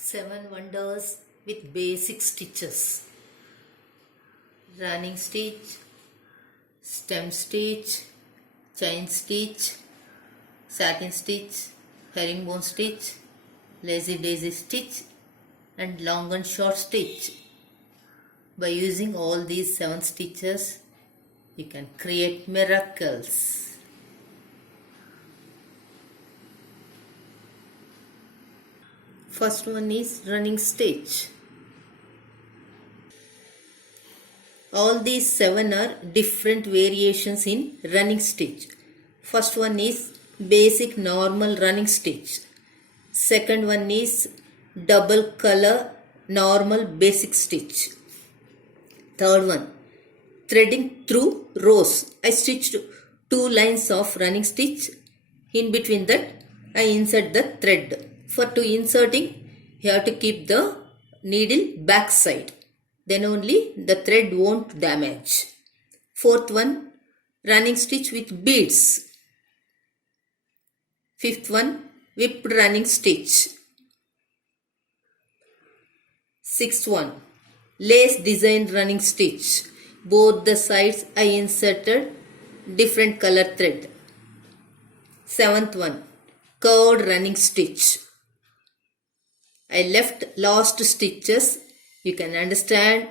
Seven wonders with basic stitches: running stitch, stem stitch, chain stitch, satin stitch, herringbone stitch, lazy daisy stitch, and long and short stitch. By using all these 7 stitches, you can create miracles. First one is running stitch. All these 7 are different variations in running stitch. First one is basic normal running stitch. Second one is double color normal basic stitch. Third one, threading through rows. I stitched 2 lines of running stitch. In between that, I insert the thread. For inserting, you have to keep the needle back side. Then only the thread won't damage. Fourth one, running stitch with beads. Fifth one, whipped running stitch. Sixth one, lace design running stitch. Both the sides I inserted different color thread. Seventh one, curved running stitch. I left last stitches. You can understand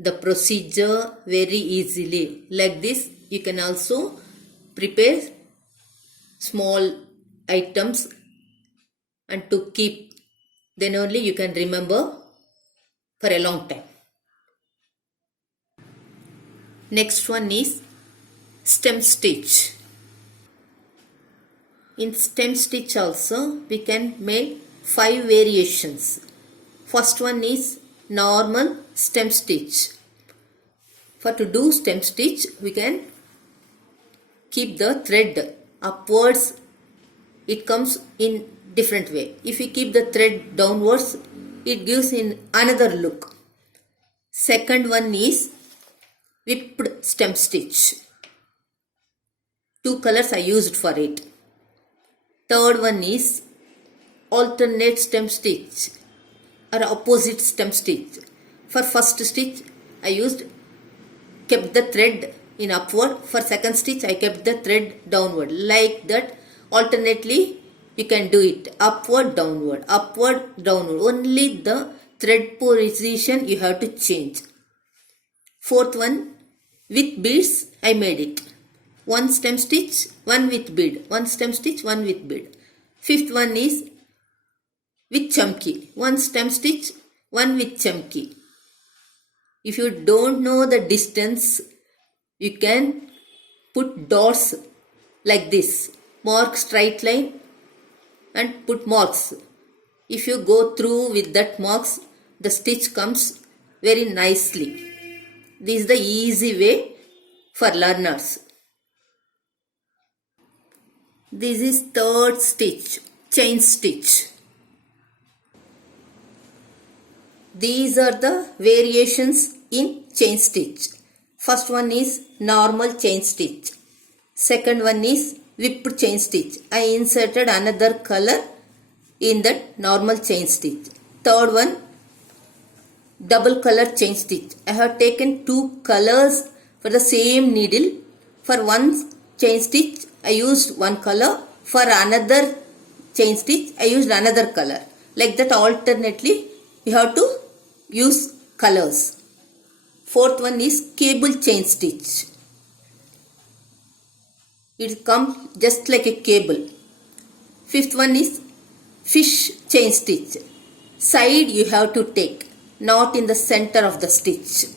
the procedure very easily. Like this, you can also prepare small items and to keep. Then only you can remember for a long time. Next one is stem stitch. In stem stitch also, we can make 5 variations. First one is normal stem stitch. For to do stem stitch, we can keep the thread upwards. It comes in different way. If we keep the thread downwards, it gives in another look. Second one is whipped stem stitch. 2 colors I used for it. Third one is alternate stem stitch or opposite stem stitch. For first stitch, I kept the thread in upward. For second stitch, I kept the thread downward. Like that, alternately you can do it. Upward, downward, upward, downward. Only the thread position you have to change. Fourth one, with beads, I made it. 1 stem stitch, 1 with bead. 1 stem stitch, 1 with bead. Fifth one is with chumki. 1 stem stitch, 1 with chumki. If you don't know the distance, you can put dots like this. Mark straight line and put marks. If you go through with that marks, the stitch comes very nicely. This is the easy way for learners. This is third stitch, chain stitch. These are the variations in chain stitch. First one is normal chain stitch. Second one is whipped chain stitch. I inserted another color in that normal chain stitch. Third one, double color chain stitch. I have taken 2 colors for the same needle. For one chain stitch, I used 1 color. For another chain stitch, I used another color. Like that, alternately you have to use colors. Fourth one is cable chain stitch. It comes just like a cable. Fifth one is fish chain stitch. Side you have to take, not in the center of the stitch.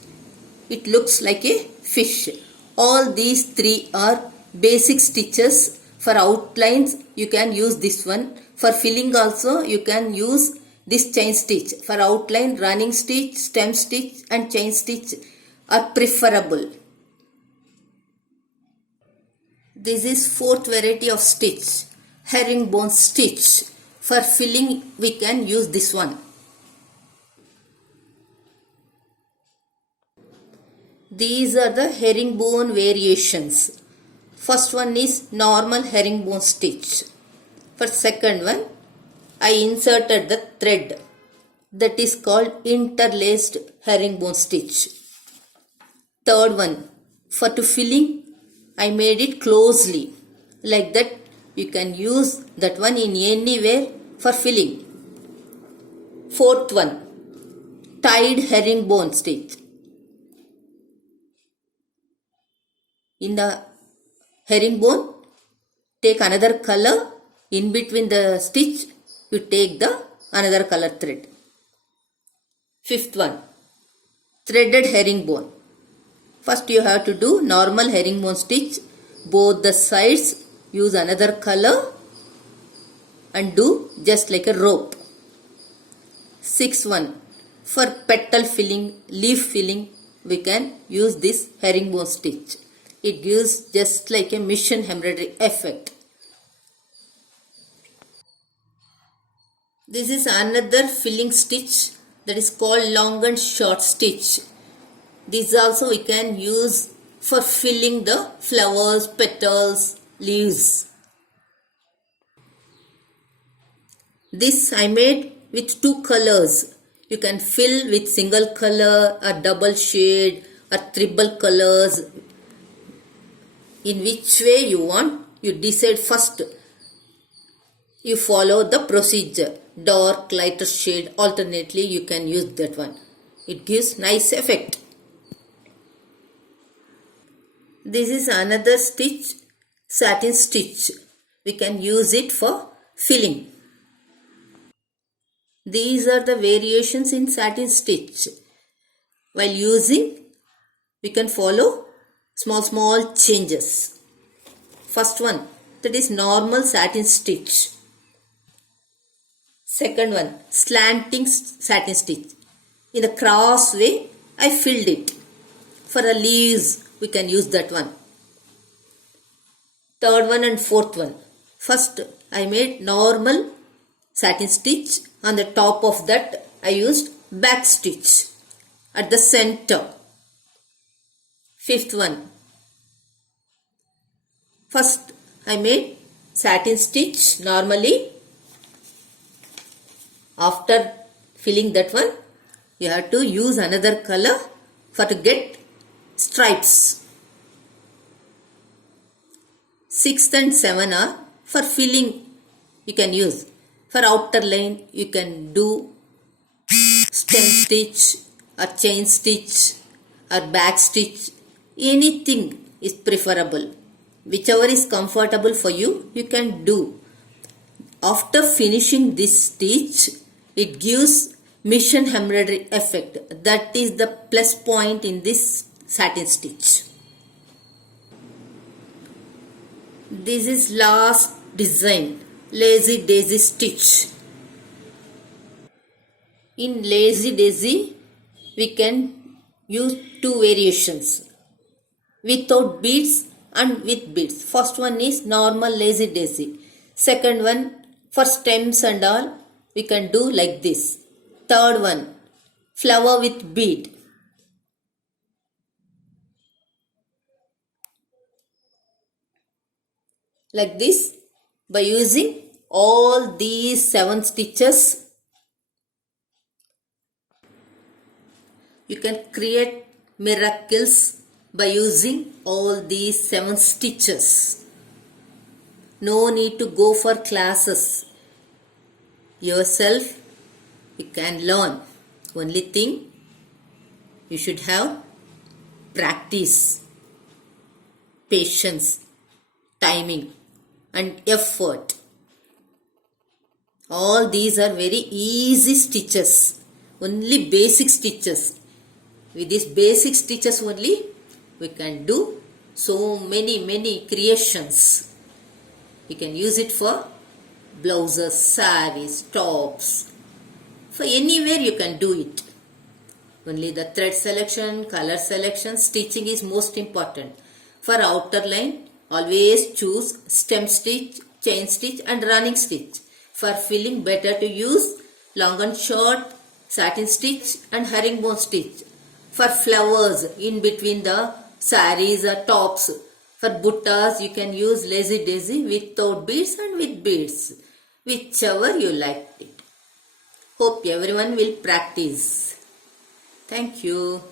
It looks like a fish. All these 3 are basic stitches. For outlines, you can use this one. For filling also, you can use this chain stitch. For outline, running stitch, stem stitch and chain stitch are preferable. This is 4th variety of stitch, herringbone stitch. For filling, we can use this one. These are the herringbone variations. First one is normal herringbone stitch. For second one, I inserted the thread that is called interlaced herringbone stitch. Third one, for to filling, I made it closely like that. You can use that one in anywhere for filling. Fourth one, tied herringbone stitch. In the herringbone, take another color. In between the stitch, you take the another color thread. Fifth one, threaded herringbone. First you have to do normal herringbone stitch. Both the sides, use another color and do just like a rope. Sixth one, for petal filling, leaf filling, we can use this herringbone stitch. It gives just like a mission embroidery effect. This is another filling stitch that is called long and short stitch. This also we can use for filling the flowers, petals, leaves. This I made with two colors. You can fill with single color or double shade or triple colors. In which way you want, you decide first. You follow the procedure. Dark, lighter shade, alternately you can use that one. It gives nice effect. This is another stitch, satin stitch. We can use it for filling. These are the variations in satin stitch. While using, we can follow small changes. First one, that is normal satin stitch. Second one, slanting satin stitch. In the cross way, I filled it. For the leaves, we can use that one. Third one and fourth one. First, I made normal satin stitch. On the top of that, I used back stitch at the center. Fifth one. First, I made satin stitch normally. After filling that one, you have to use another color for to get stripes. 6th and 7 are for filling. You can use for outer line. You can do stem stitch or chain stitch or back stitch. Anything is preferable. Whichever is comfortable for you, you can do. After finishing this stitch, it gives mission embroidery effect. That is the plus point in this satin stitch. This is last design, lazy daisy stitch. In lazy daisy, we can use two variations, without beads and with beads. First one is normal lazy daisy. Second one, for stems and all, we can do like this. Third one, flower with bead. Like this, by using all these 7 stitches, you can create miracles by using all these 7 stitches. No need to go for classes. Yourself, you can learn. Only thing, you should have practice, patience, timing and effort. All these are very easy stitches. Only basic stitches. With these basic stitches only, we can do so many creations. You can use it for blouses, sarees, tops. For anywhere you can do it. Only the thread selection, color selection, stitching is most important. For outer line, always choose stem stitch, chain stitch and running stitch. For filling, better to use long and short, satin stitch and herringbone stitch. For flowers, in between the sarees or tops. For buttas, you can use lazy daisy without beads and with beads. Whichever you like it. Hope everyone will practice. Thank you.